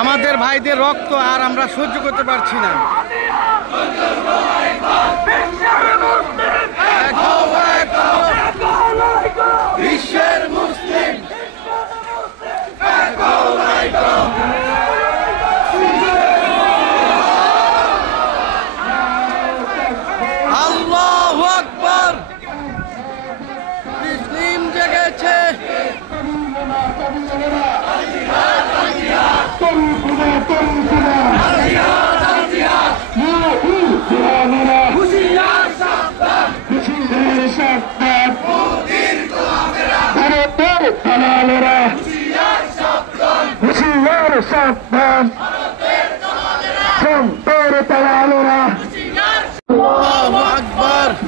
আমাদের ভাইদের রক্ত আর আমরা সহ্য করতে পারছি না। বিশ্বের মুসলিম আল্লাহু আকবার। মুসলিম জেগেছে।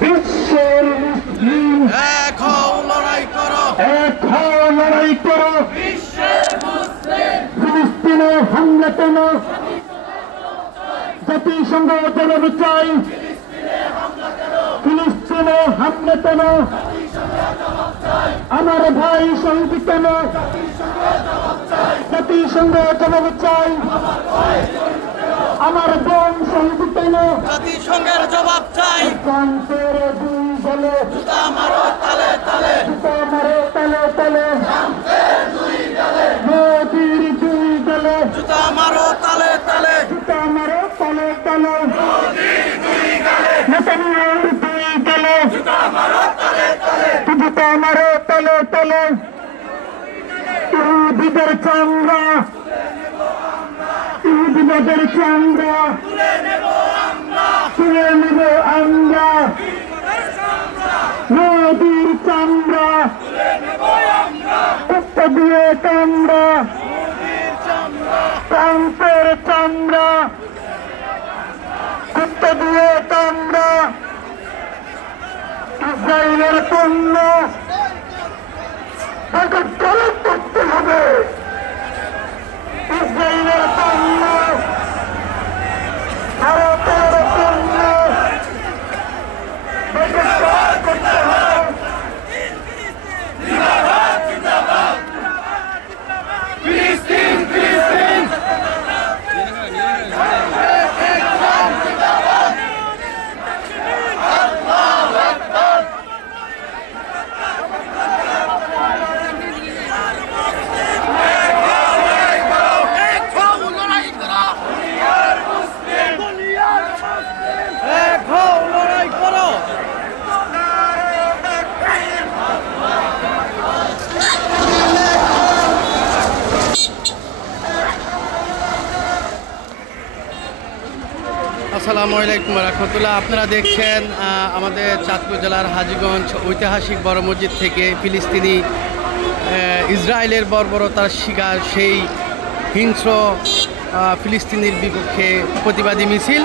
বিশ্বের মুসলিম এক হও, লড়াই করো, এক হও, লড়াই করো। ফিলিস্তিনে হামলা কেন? জাতিসংঘ জবাব চাই। ফিলিস্তিনে হামলা কেন? আমার ভাই শহীদ কেন? জাতিসংঘ জবাব চাই। আমার বোন শহীদ কেন? জাতিসংঘের জবাব চাই। প্রান্তের দুই দলে জুতা মারো তালে তালে, জুতা মারো তালে তালে, মোদির দুই দলে জুতা মারো তালে তালে, জুতা মারো তালে তালে, নেতানিয়াহুর দুই দলে জুতা মারো তালে তালে। ইহুদিদের চামড়া, ইহুদিদের চামড়া তুলে নেব আমরা। মোদির চামড়া উত্তর দিয়ে চামড়া, প্রান্তের চামড়া উত্তর দিয়ে চামড়া। ইসরায়েলের পণ্য তাকে তলব করতে হবে। ইসরায়েলের পণ্য, ভারতের পণ্য তাকে তলব করতে হবে। ফিলিস্তিন ফিলিস্তিন এক হও, লড়াই করো। আসসালামু আলাইকুম রাহমাতুল্লাহ। আপনারা দেখছেন আমাদের চাঁদপুর জেলার হাজীগঞ্জ ঐতিহাসিক বড় মসজিদ থেকে ফিলিস্তিনি ইসরায়েলের বর্বরতার শিকার সেই হিংস্র ফিলিস্তিনির বিপক্ষে প্রতিবাদী মিছিল।